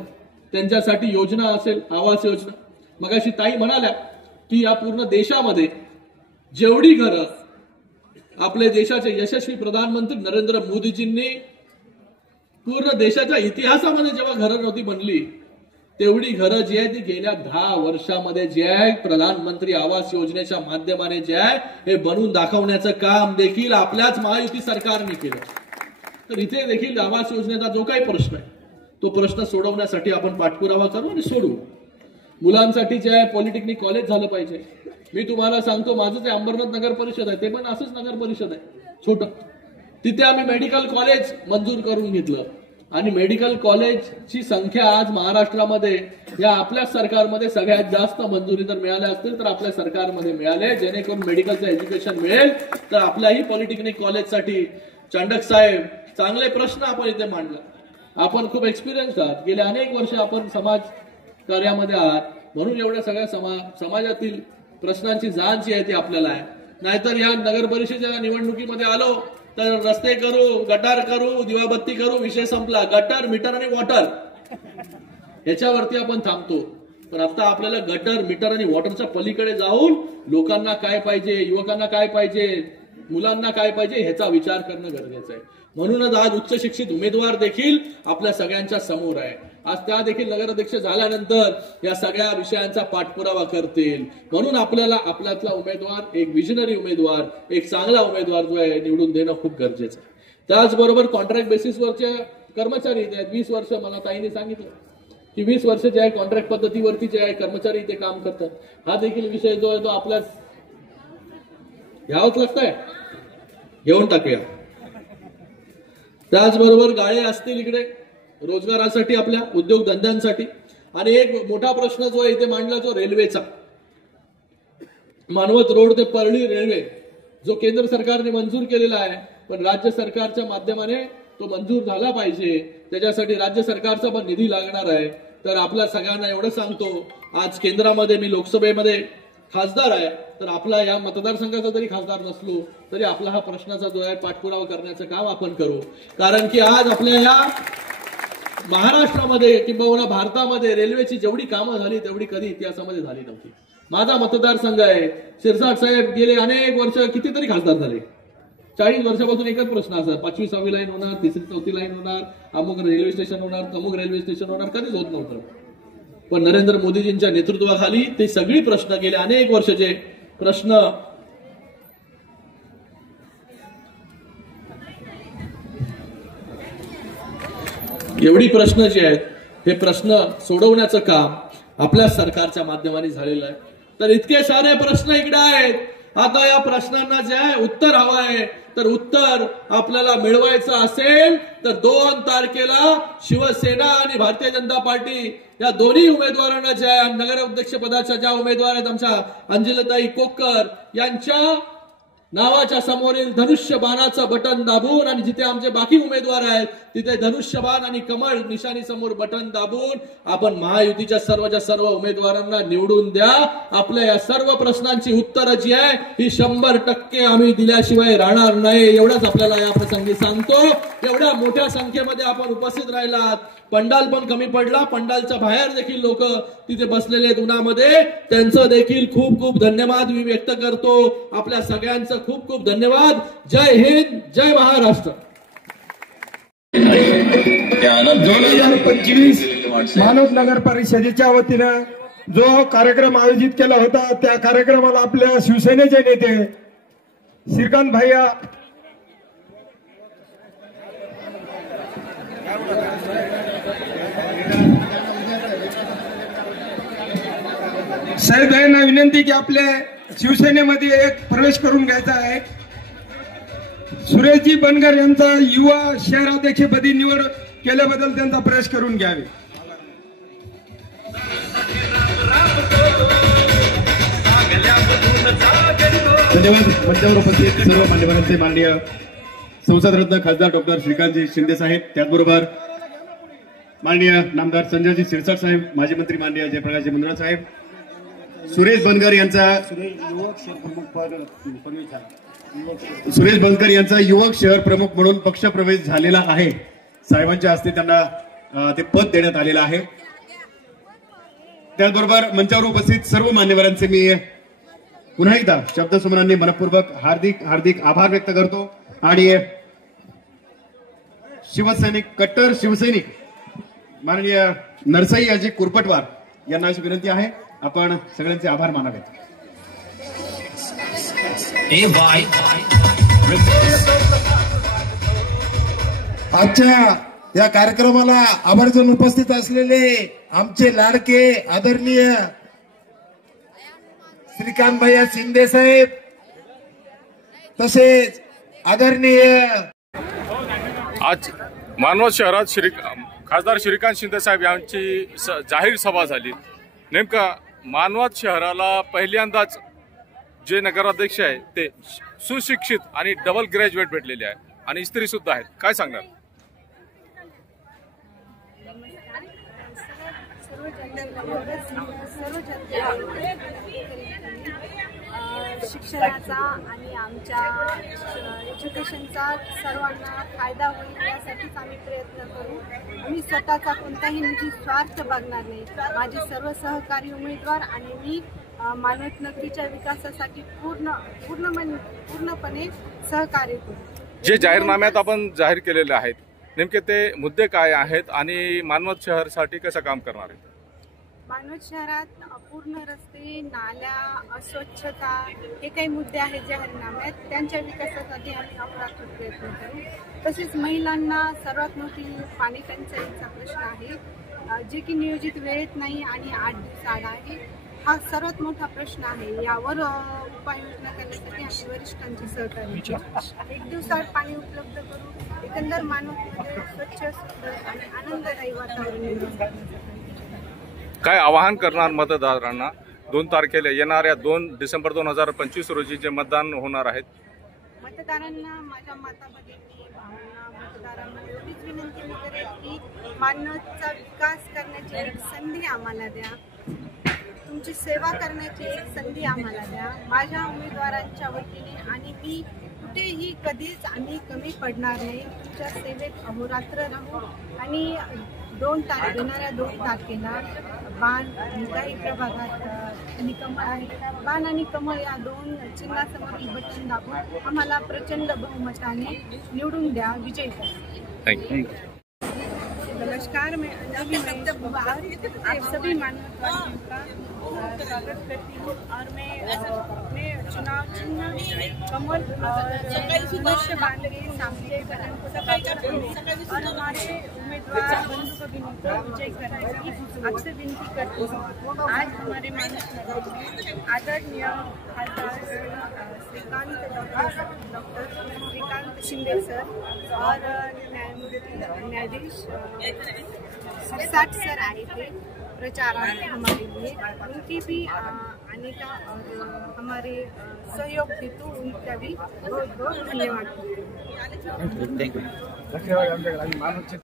त्यांच्यासाठी योजना असेल, आवास योजना. मगाशी ताई म्हणाल्या की या पूर्ण देशामध्ये जेवढी घरं आपले देशाचे यशस्वी प्रधानमंत्री नरेंद्र मोदीजींनी पूर्ण देशाच्या इतिहासामध्ये जेव्हा घरं नव्हती बनली तेवढी घरं जी आहे ती गेल्या 10 वर्षामध्ये जे आहे प्रधानमंत्री आवास योजनेच्या माध्यमाने जे आहे हे बनवून दाखवण्याचं काम देखील आपल्याच महायुती सरकारने केलं. तर इथे देखील आवास योजनेचा जो काही प्रश्न आहे तो प्रश्न सोडवण्यासाठी आपण पाठपुरावा करू आणि सोडवू. मुलांसाठी जे आहे पॉलिटेक्निक कॉलेज झालं पाहिजे. मी तुम्हाला सांगतो, माझं जे अंबरनाथ नगर परिषद आहे ते पण असंच नगर परिषद आहे छोटं. तिथे आम्ही मेडिकल कॉलेज मंजूर करून घेतलं आणि मेडिकल कॉलेजची संख्या आज महाराष्ट्रामध्ये या आपल्या सरकारमध्ये सगळ्यात जास्त मंजुरी जर मिळाल्या असतील तर आपल्या सरकारमध्ये मिळाले, जेणेकरून मेडिकलचं एज्युकेशन मिळेल. तर आपल्याही पॉलिटेक्निक कॉलेजसाठी चांडक साहेब चांगले प्रश्न आपण इथे मांडला. आपण खूप एक्सपिरियन्स आहात, गेल्या अनेक वर्ष आपण समाज कार्यामध्ये आहात, म्हणून एवढ्या सगळ्या समाजातील प्रश्नांची जाण जी आहे ती आपल्याला आहे. नाहीतर या नगर परिषदेच्या निवडणुकीमध्ये आलो तर रस्ते करू, गटार करू, दिवाबत्ती करू, विषय संपला. गटर, मीटर आणि वॉटर याच्यावरती आपण थांबतो. पण आता आपल्याला गटर, मीटर आणि वॉटरच्या पलीकडे जाऊन लोकांना काय पाहिजे, युवकांना काय पाहिजे, मुलांना काय पाहिजे ह्याचा विचार करणं गरजेचं आहे. म्हणूनच आज उच्च शिक्षित उमेदवार देखील आपल्या सगळ्यांच्या समोर आहे. आज त्या देखील नगराध्यक्ष झाल्यानंतर या सगळ्या विषयांचा पाठपुरावा करतील. म्हणून आपल्याला आपल्यातला उमेदवार, एक विजनरी उमेदवार, एक चांगला उमेदवार जो आहे निवडून देणं खूप गरजेचं आहे. त्याचबरोबर कॉन्ट्रॅक्ट बेसिसवरचे कर्मचारी इथे आहेत. 20 वर्ष मला ताईने सांगितलं की 20 वर्ष जे आहे कॉन्ट्रॅक्ट पद्धतीवरती जे आहे कर्मचारी इथे काम करतात. हा देखील विषय जो आहे तो आपल्याच घ्यावंच लागतंय, घेऊन टाकूया. त्याचबरोबर गाळे असतील इकडे रोजगारासाठी, आपल्या उद्योगधंद्यांसाठी. आणि एक मोठा प्रश्न जो आहे इथे मांडला तो रेल्वेचा. मानवत रोड ते परळी रेल्वे जो केंद्र सरकारने मंजूर केलेला आहे, पण राज्य सरकारच्या माध्यमाने तो मंजूर झाला पाहिजे. त्याच्यासाठी राज्य सरकारचा पण निधी लागणार आहे. तर आपल्या सगळ्यांना एवढं सांगतो, आज केंद्रामध्ये मी लोकसभेमध्ये खासदार आहे, तर आपला या मतदारसंघाचा जरी खासदार नसलो तरी आपला हा प्रश्नाचा जो आहे पाठपुरावा करण्याचं काम आपण करू. कारण की आज आपल्या या महाराष्ट्रामध्ये किंवा भारतामध्ये रेल्वेची जेवढी कामं झाली तेवढी कधी इतिहासामध्ये झाली नव्हती. माझा मतदारसंघ आहे. शिरसाट साहेब गेले अनेक वर्ष कितीतरी खासदार झाले. 40 वर्षापासून एकच प्रश्न असा, 5वी 6वी लाईन होणार, 3री 4थी लाईन होणार, अमुक रेल्वे स्टेशन होणार, तमुक रेल्वे स्टेशन होणार, कधीच होत नव्हतं. पण नरेंद्र मोदीजींच्या नेतृत्वाखाली ते सगळी प्रश्न गेले अनेक वर्षाचे प्रश्न एवढी प्रश्न जे आहेत हे प्रश्न सोडवण्याचं काम आपल्या सरकारच्या माध्यमाने झालेलं आहे. तर इतके सारे प्रश्न इकडे आहेत. आता या प्रश्नांना जे आहे उत्तर हवं आहे. तर उत्तर आपल्याला मिळवायचं असेल तर 2 तारखेला शिवसेना आणि भारतीय जनता पार्टी या दोन्ही उमेदवारांना ज्या नगराध्यक्ष पदाच्या ज्या उमेदवार आहेत आमच्या अंजलीताई कोक्कर यांच्या नावाच्या समोरील धनुष्यबाणाचं बटन दाबून आणि जिथे आमचे बाकी उमेदवार आहेत तिथे धनुष्यबाण आणि कमळ निशाणी समोर बटन दाबून आपण महायुतीच्या सर्व उमेदवारांना निवडून द्या. आपल्या या सर्व प्रश्नांची उत्तरं जी आहे ही 100% आम्ही दिल्याशिवाय राहणार नाही. एवढंच आपल्याला या प्रसंगी सांगतो. एवढ्या मोठ्या संख्येमध्ये आपण उपस्थित राहिलात. पंडाल पण कमी पडला. पंडालच्या बाहेर देखील लोक तिथे बसलेले आहेत उन्हामध्ये. त्यांचं देखील खूप खूप धन्यवाद मी व्यक्त करतो. आपल्या सगळ्यांचं खूप खूप धन्यवाद. जय हिंद, जय महाराष्ट्र. 2025 मानव नगर परिषदेच्या वतीनं जो कार्यक्रम आयोजित केला होता त्या कार्यक्रमाला आपल्या शिवसेनेचे नेते श्रीकांत भैया साहेबांना विनंती की आपल्या शिवसेनेमध्ये एक प्रवेश करून घ्यायचा आहे. सुरेशजी बनकर यांचा युवा शहराध्यक्षपदी निवड केल्याबद्दल त्यांचा प्रवेश करून घ्यावे. धन्यवाद. मंचावर उपस्थित सर्व मान्यवरांचे माननीय संसदरत्न खासदार डॉक्टर श्रीकांतजी शिंदे साहेब, त्याचबरोबर माननीय नामदार संजयजी शिरसाट साहेब, माजी मंत्री माननीय जयप्रकाशजी मुंद्रा साहेब, सुरेश बनकर यांचा युवक शहर प्रमुख म्हणून पक्ष प्रवेश झालेला आहे. साहेबांच्या हस्ते त्यांना ते पद देण्यात आलेलं आहे. त्याचबरोबर मंचावर उपस्थित सर्व मान्यवरांचे मी पुन्हा एकदा शब्दसुमनांनी मनपूर्वक हार्दिक हार्दिक आभार व्यक्त करतो. आणि शिवसैनिक, कट्टर शिवसैनिक माननीय नरसाई अजय कुरपटवार यांना अशी विनंती आहे, आपण सगळ्यांचे आभार मानावेत. आजच्या या कार्यक्रमाला आवर्जून उपस्थित असलेले आमचे लाडके आदरणीय श्रीकांत भैया शिंदे साहेब, तसेच आदरणीय आज मानवत शहरात खासदार श्रीकांत शिंदे साहेब यांची जाहीर सभा झाली. नेमका मानवत शहराला पहिल्यांदाच जे नगराध्यक्ष आहे ते सुशिक्षित आणि डबल ग्रॅज्युएट भेटलेले आहे आणि स्त्री सुद्धा आहेत. काय सांगणार? शिक्षणाचा आणि आमच्या एज्युकेशनचा सर्वांना फायदा होईल यासाठीच आम्ही प्रयत्न करू. आम्ही स्वतःचा कोणताही निजी स्वार्थ बघणार नाही. माझे सर्व सहकारी उमेदवार आणि मी मानवत नगरीच्या विकासासाठी पूर्णपणे सहकार्य करू. जे जाहीरनाम्यात आपण जाहीर केलेले आहेत नेमके ते मुद्दे काय आहेत आणि मानवत शहरासाठी कसं काम करणार आहे? मानवत शहरात अपूर्ण रस्ते, नाल्या, अस्वच्छता हे काही मुद्दे आहेत जाहीरनाम्यात. त्यांच्या विकासासाठी आम्ही अहोरात्र प्रयत्न करू. तसेच महिलांना सर्वात मोठी पाणी टंचाईचा प्रश्न आहे, जे की नियोजित वेळेत नाही आणि 8 दिवस आड आहे. हा सर्वात मोठा प्रश्न आहे. यावर उपाययोजना करण्यासाठी आम्ही वरिष्ठांचे सहकार्य करू. 1 दिवसाआड पाणी उपलब्ध करू. एकंदर मानवतेमध्ये स्वच्छ, सुंदर आणि आनंददायी वातावरण निर्माण करण्यासाठी काय आवाहन करणार मतदारांना? 2 तारखेला येणाऱ्या 2 डिसेंबर 2025 रोजी जे मतदान होणार आहेत, मतदारांना माझ्या माताभगिनी मतदारांना एवढीच विनंती करेल की मानवतचा विकास करण्याची एक संधी आम्हाला द्या. तुमची सेवा करण्याची एक संधी आम्हाला द्या. माझ्या उमेदवारांच्या वतीने आणि मी कुठेही कधीच आम्ही कमी पडणार नाही. तुमच्या सेवेत अहोरात्र राहू. आणि येणाऱ्या 2 तारखेला बाण आणि काही प्रभागात आणि कमळ आहे. बाण आणि कमळ या 2 चिन्हासमोरील बटन दाबून आम्हाला प्रचंड बहुमताने निवडून द्या, विजय करा. नमस्कार, मैं अंजलि आप सभी मानवतावादियों का स्वागत करती हूँ और मैं अपने चुनाव चिन्ह कमल और बांध के सामने सफाई करती हूँ और हमारे उम्मीदवार बंधु को विजय करने की आपसे विनती करती हूँ. आज हमारे मानव में आदरणीय खासदार श्रीकांत डॉक्टर श्रीकांत शिंदे सर और न्यायाधीश शिरसाट सर आए थे प्रचारार्थ हमारे लिए. उनकी भी आने का और हमारे सहयोग हेतु उनका भी बहुत बहुत धन्यवाद.